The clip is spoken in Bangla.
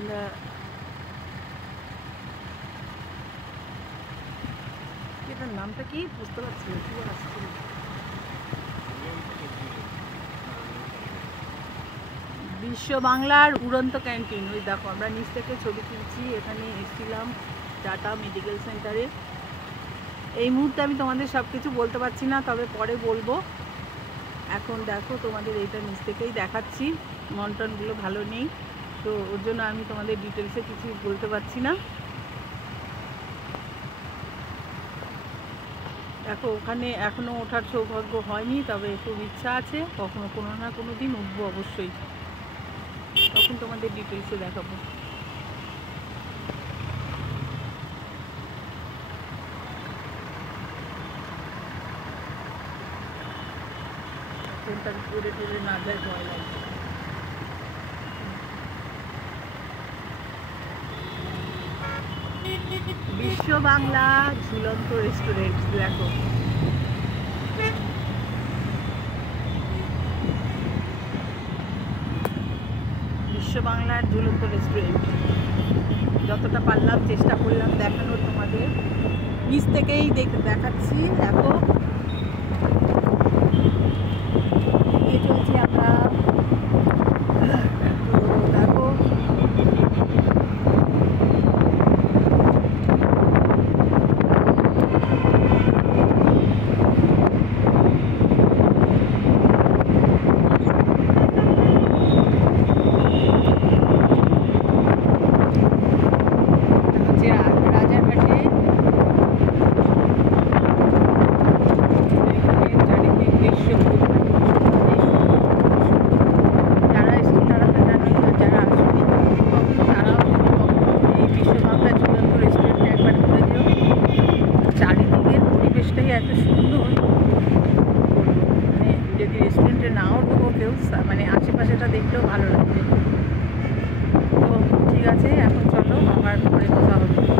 আমরা এটার নামটা কি বুঝতে পারছি না, কি আসছে বিশ্ব বাংলার উড়ন্ত ক্যান্টিন। ওই দেখো আমরা নিচ থেকে ছবি তুলছি, এখানে এসেছিলাম টাটা মেডিকেল সেন্টারে। এই মুহূর্তে আমি তোমাদের সব কিছু বলতে পারছি না, তবে পরে বলবো। এখন দেখো তোমাদের এইটা নিচ থেকেই দেখাচ্ছি, মন্টনগুলো ভালো নেই তো ওর জন্য আমি তোমাদের ডিটেলসে কিছু বলতে পারছি না। দেখো ওখানে এখনও ওঠার সৌভাগ্য হয়নি, তবে খুব ইচ্ছা আছে, কখনো কোনো না কোনো দিন উঠবো অবশ্যই, তখন তোমাদের ডিটেলসে দেখাবো। ট্রেনটা উড়ে টুড়ে না যায়, ভয় লাগছে। বিশ্ব বাংলা ঝুলন্ত রেস্টুরেন্ট দেখো, বিশ্ব বাংলার ঝুলন্ত রেস্টুরেন্ট। যতটা পারলাম চেষ্টা করলাম দেখানোর তোমাদের, নিচ থেকেই দেখাচ্ছি। দেখো চলছি আমরা, তো দেখো এত সুন্দর, মানে যদি রেস্টুরেন্টে নাও ঢুকো কেউ, মানে আশেপাশেটা দেখলেও ভালো লাগবে। তো ঠিক আছে, এখন চলো আবার পরে কথা হবে।